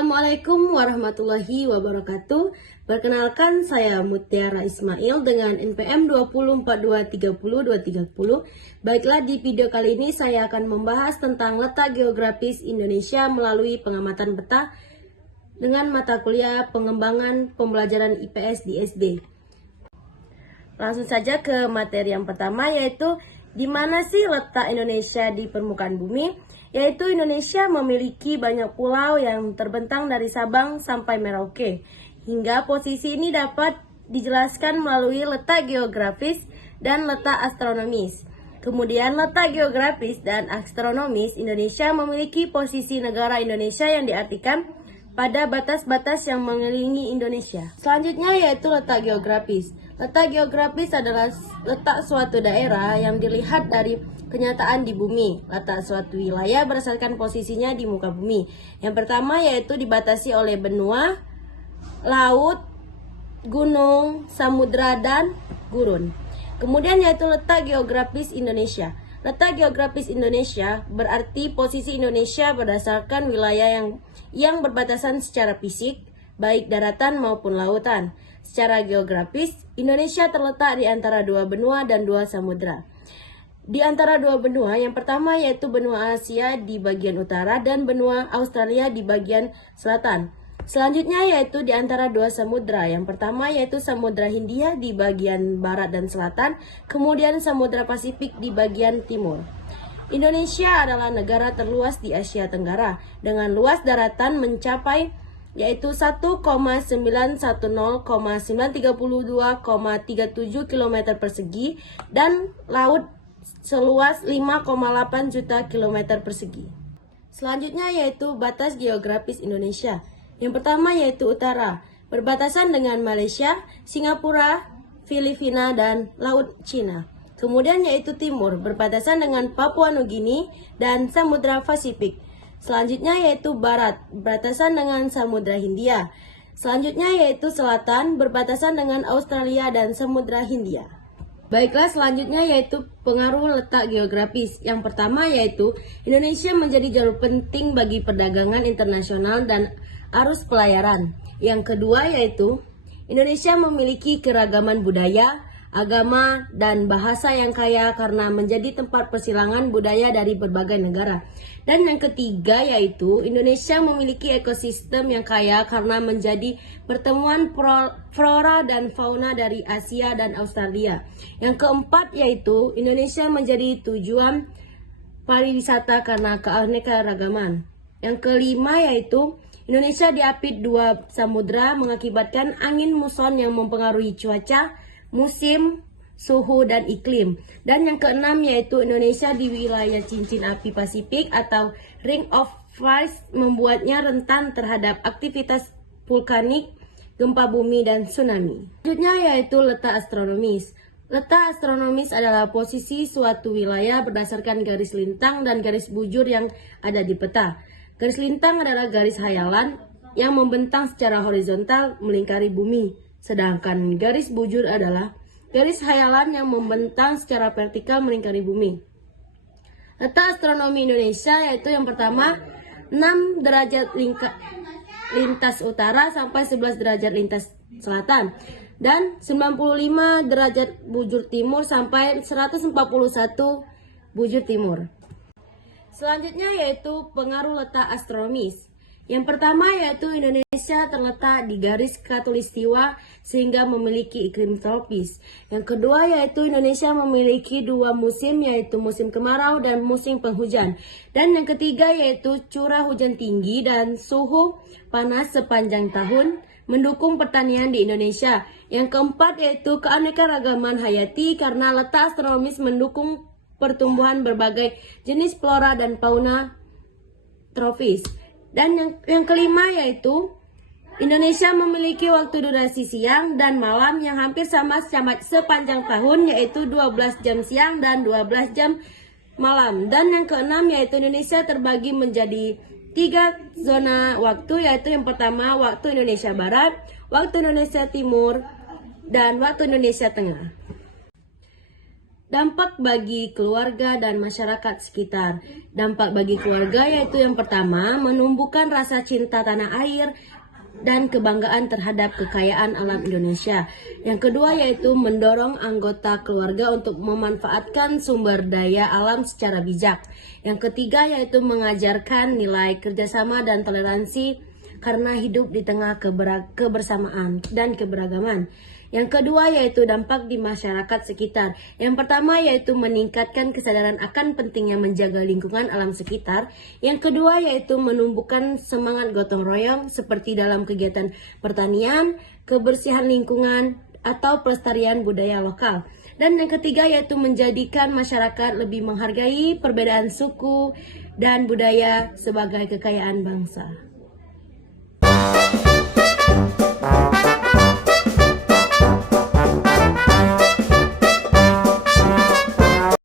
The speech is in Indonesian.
Assalamualaikum warahmatullahi wabarakatuh. Perkenalkan, saya Mutiara Ismail dengan NPM 204230230. Baiklah, di video kali ini saya akan membahas tentang letak geografis Indonesia melalui pengamatan peta dengan mata kuliah pengembangan pembelajaran IPS di SD. Langsung saja ke materi yang pertama, yaitu di mana sih letak Indonesia di permukaan bumi? Yaitu Indonesia memiliki banyak pulau yang terbentang dari Sabang sampai Merauke. Hingga posisi ini dapat dijelaskan melalui letak geografis dan letak astronomis. Kemudian letak geografis dan astronomis Indonesia memiliki posisi negara Indonesia yang diartikan pada batas-batas yang mengelilingi Indonesia. Selanjutnya yaitu letak geografis. Letak geografis adalah letak suatu daerah yang dilihat dari kenyataan di bumi. Letak suatu wilayah berdasarkan posisinya di muka bumi. Yang pertama yaitu dibatasi oleh benua, laut, gunung, samudra, dan gurun. Kemudian yaitu letak geografis Indonesia. Letak geografis Indonesia berarti posisi Indonesia berdasarkan wilayah yang berbatasan secara fisik, baik daratan maupun lautan. Secara geografis, Indonesia terletak di antara dua benua dan dua samudra. Di antara dua benua, yang pertama yaitu benua Asia di bagian utara dan benua Australia di bagian selatan. Selanjutnya yaitu di antara dua samudra. Yang pertama yaitu Samudra Hindia di bagian barat dan selatan, kemudian Samudra Pasifik di bagian timur. Indonesia adalah negara terluas di Asia Tenggara dengan luas daratan mencapai yaitu 1,910,932,37 km persegi dan laut seluas 5,8 juta km persegi. Selanjutnya yaitu batas geografis Indonesia. Yang pertama yaitu utara, berbatasan dengan Malaysia, Singapura, Filipina, dan Laut Cina. Kemudian yaitu timur, berbatasan dengan Papua Nugini dan Samudra Pasifik. Selanjutnya yaitu barat, berbatasan dengan Samudra Hindia. Selanjutnya yaitu selatan, berbatasan dengan Australia dan Samudra Hindia. Baiklah, selanjutnya yaitu pengaruh letak geografis. Yang pertama yaitu Indonesia menjadi jalur penting bagi perdagangan internasional dan arus pelayaran. Yang kedua yaitu Indonesia memiliki keragaman budaya, agama, dan bahasa yang kaya karena menjadi tempat persilangan budaya dari berbagai negara. Dan yang ketiga yaitu Indonesia memiliki ekosistem yang kaya karena menjadi pertemuan flora dan fauna dari Asia dan Australia. Yang keempat yaitu Indonesia menjadi tujuan pariwisata karena keanekaragaman. Yang kelima yaitu Indonesia diapit dua samudra mengakibatkan angin muson yang mempengaruhi cuaca, musim, suhu, dan iklim. Dan yang keenam yaitu Indonesia di wilayah cincin api Pasifik atau Ring of Fire membuatnya rentan terhadap aktivitas vulkanik, gempa bumi, dan tsunami. Selanjutnya yaitu letak astronomis. Letak astronomis adalah posisi suatu wilayah berdasarkan garis lintang dan garis bujur yang ada di peta. Garis lintang adalah garis hayalan yang membentang secara horizontal melingkari bumi. Sedangkan garis bujur adalah garis hayalan yang membentang secara vertikal melingkari bumi. Letak astronomi Indonesia yaitu yang pertama 6 derajat lintas utara sampai 11 derajat lintas selatan dan 95 derajat bujur timur sampai 141 bujur timur. Selanjutnya yaitu pengaruh letak astronomis. Yang pertama yaitu Indonesia terletak di garis khatulistiwa sehingga memiliki iklim tropis. Yang kedua yaitu Indonesia memiliki dua musim yaitu musim kemarau dan musim penghujan. Dan yang ketiga yaitu curah hujan tinggi dan suhu panas sepanjang tahun mendukung pertanian di Indonesia. Yang keempat yaitu keanekaragaman hayati karena letak astronomis mendukung pertumbuhan berbagai jenis flora dan fauna tropis. Dan yang kelima yaitu Indonesia memiliki waktu durasi siang dan malam yang hampir sama sepanjang tahun yaitu 12 jam siang dan 12 jam malam. Dan yang keenam yaitu Indonesia terbagi menjadi 3 zona waktu yaitu yang pertama waktu Indonesia Barat, waktu Indonesia Timur, dan waktu Indonesia Tengah. Dampak bagi keluarga dan masyarakat sekitar. Dampak bagi keluarga yaitu yang pertama, menumbuhkan rasa cinta tanah air dan kebanggaan terhadap kekayaan alam Indonesia. Yang kedua yaitu mendorong anggota keluarga untuk memanfaatkan sumber daya alam secara bijak. Yang ketiga yaitu mengajarkan nilai kerjasama dan toleransi karena hidup di tengah kebersamaan dan keberagaman. Yang kedua yaitu dampak di masyarakat sekitar. Yang pertama yaitu meningkatkan kesadaran akan pentingnya menjaga lingkungan alam sekitar. Yang kedua yaitu menumbuhkan semangat gotong royong seperti dalam kegiatan pertanian, kebersihan lingkungan, atau pelestarian budaya lokal. Dan yang ketiga yaitu menjadikan masyarakat lebih menghargai perbedaan suku dan budaya sebagai kekayaan bangsa.